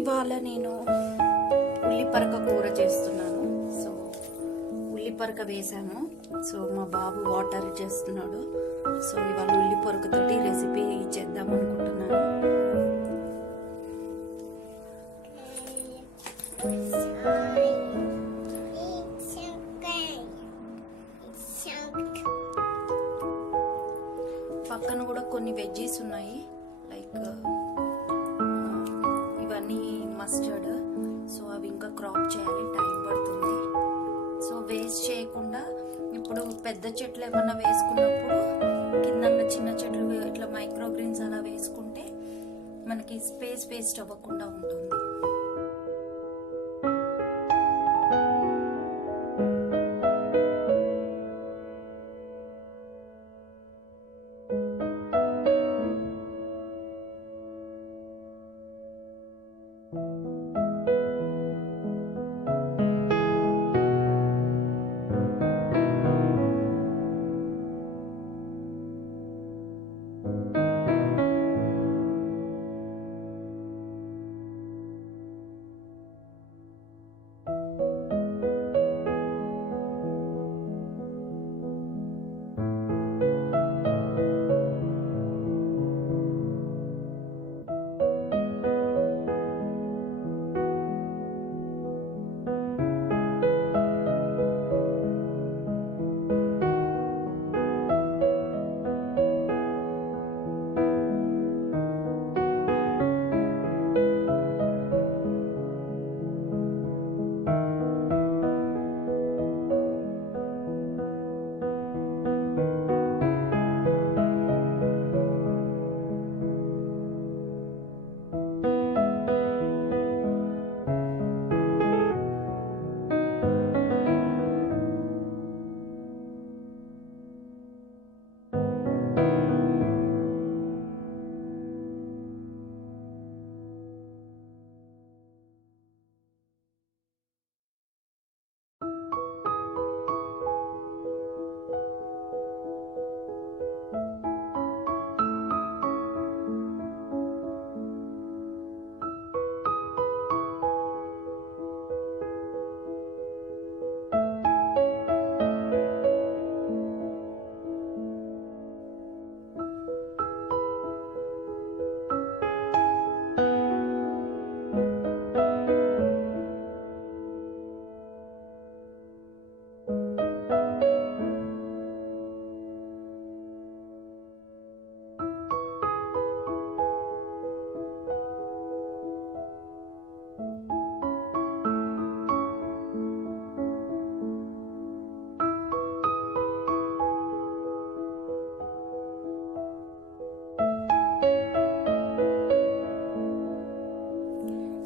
ఇవాళ నేను ఉల్లిపరక కూర చేస్తున్నాను. సో ఉల్లిపరక వేసాము. సో మా బాబు వాటర్ చేస్తున్నాడు. సో ఇవాళ ఉల్లిపరకతోటి రెసిపీ చేద్దాం అనుకుంటున్నాను. పక్కన కూడా కొన్ని వెజ్జీస్ ఉన్నాయి, లైక్ ఇవన్నీ మస్టర్డ్. సో అవి ఇంకా క్రాప్ చేయాలి, టైం పడుతుంది. సో వేస్ట్ చేయకుండా ఇప్పుడు పెద్ద చెట్లు ఏమన్నా వేసుకున్నప్పుడు కింద చిన్న చెట్లు ఇట్లా మైక్రో గ్రీన్స్ అలా వేసుకుంటే మనకి స్పేస్ వేస్ట్ అవ్వకుండా ఉంటుంది.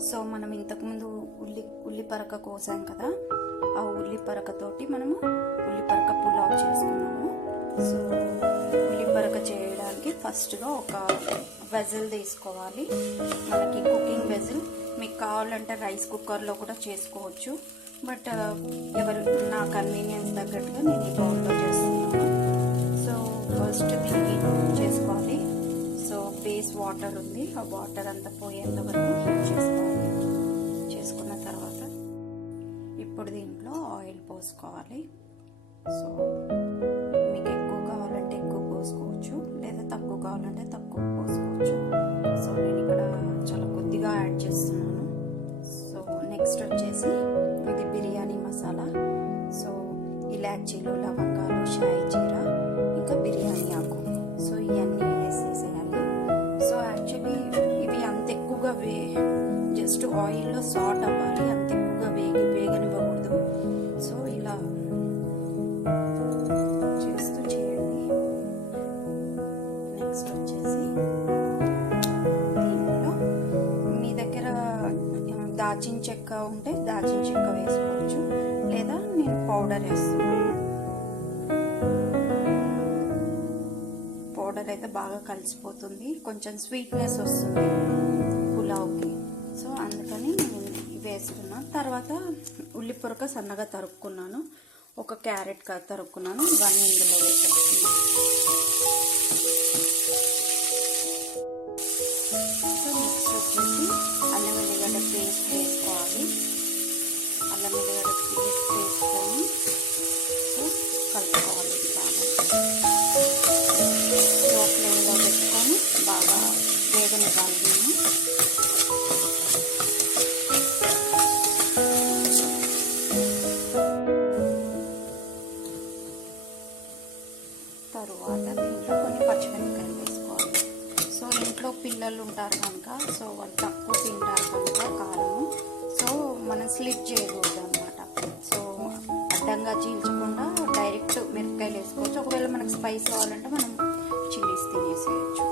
సో మనం ఇంతకుముందు ఉల్లిపరక కోసాం కదా, ఆ ఉల్లిపరకతోటి మనము ఉల్లిపరక పులావ్ చేసుకున్నాము. సో ఉల్లిపరక చేయడానికి ఫస్ట్గా ఒక వెజల్ తీసుకోవాలి. మనకి కుకింగ్ వెజల్ మీకు కావాలంటే రైస్ కుక్కర్లో కూడా చేసుకోవచ్చు, బట్ నా కన్వీనియన్స్ తగ్గట్టుగా నేను ఈ బౌల్లో చేస్తున్నాను. సో ఫస్ట్ దీన్ని చేసుకోవాలి. సో బేస్ వాటర్ ఉంది, ఆ వాటర్ అంతా పోయేంత వరకు హీట్ చేసుకోవాలి. చేసుకున్న తర్వాత ఇప్పుడు దీంట్లో ఆయిల్ పోసుకోవాలి. సో మీకు ఎక్కువ కావాలంటే ఎక్కువ పోసుకోవచ్చు, లేదా తక్కువ కావాలంటే తక్కువ పోసుకోవచ్చు. సో నేను ఇక్కడ చాలా కొద్దిగా యాడ్ చేస్తున్నాను. సో నెక్స్ట్ వచ్చేసి ఇది బిర్యానీ మసాలా. సో ఇలాచీలు, లవంగాలు, షాయి జీరా, ఇంకా బిర్యానీ ఆకు. సో ఇవన్నీ వేసేసేయాలి. సో యాక్చువల్లీ ఇవి అంత ఎక్కువగా జస్ట్ ఆయిల్లో సాట్ అవ్వాలి, అంత ఎక్కువగా వేగనివ్వకూడదు. సో ఇలా చేస్తూ చేయండి. నెక్స్ట్ వచ్చేసి దీనిలో మీ దగ్గర దాల్చిన చెక్క ఉంటే దాల్చిన చెక్క వేసుకోవచ్చు, లేదా నేను పౌడర్ వేస్తున్నాను. పౌడర్ అయితే బాగా కలిసిపోతుంది, కొంచెం స్వీట్నెస్ వస్తుంది పులావ్కి. సో అందుకని నేను వేస్తున్నా. తర్వాత ఉల్లిపొరక సన్నగా తరుక్కున్నాను, ఒక క్యారెట్ తరుక్కున్నాను, ఇవన్నీ ఇందులో వేసేస్తున్నాను. సో నెక్స్ట్ వచ్చేసి అల్లం వెల్లిగడ్డ స్లిట్ చేయకూడదు అనమాట. సో అడ్డంగా చీల్చకుండా డైరెక్ట్ మిరపకాయలు వేసుకోవచ్చు. ఒకవేళ మనకు స్పైస్ కావాలంటే మనం చిల్లీస్ తినేసేయచ్చు.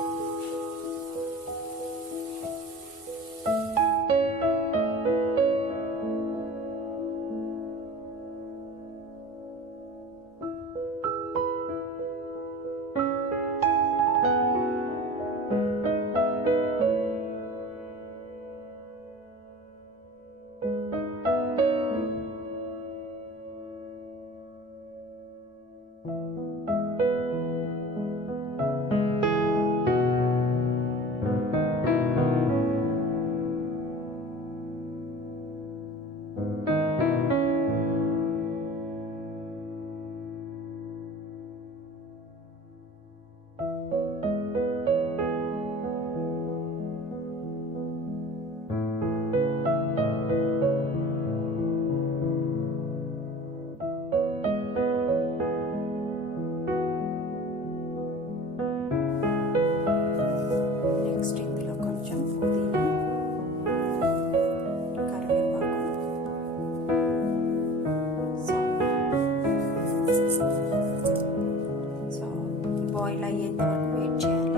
బాయిల్ అయ్యేంత వరకు వెయిట్ చేయాలి.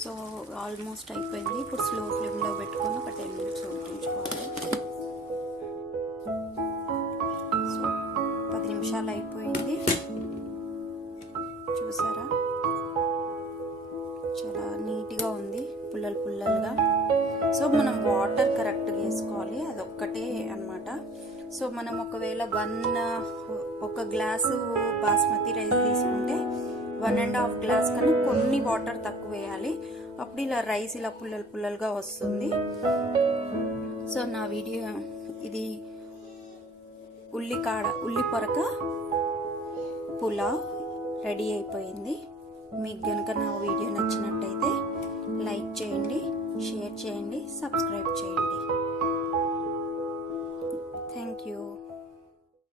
సో ఆల్మోస్ట్ అయిపోయింది. ఇప్పుడు స్లో ఫ్లేమ్లో పెట్టుకొని ఒక 10 minutes ఉడికించుకోవాలి. సో 10 నిమిషాలు అయిపోయింది. చూసారా, చాలా నీట్గా ఉంది, పుల్లలు పుల్లలుగా. సో మనం వాటర్ కరెక్ట్గా వేసుకోవాలి, అదొక్కటే అన్నమాట. సో మనం ఒకవేళ ఒక గ్లాసు బాస్మతి రైస్ తీసుకుంటే 1.5 గ్లాస్ కన్నా కొన్ని వాటర్ తక్కువ వేయాలి. అప్పుడు ఇలా రైస్ ఇలా పుల్లలు పుల్లలుగా వస్తుంది. సో నా వీడియో ఇది ఉల్లి పొరక పులావ్ రెడీ అయిపోయింది. మీకు కనుక నా వీడియో నచ్చినట్టయితే లైక్ చేయండి, షేర్ చేయండి, సబ్స్క్రైబ్ చేయండి.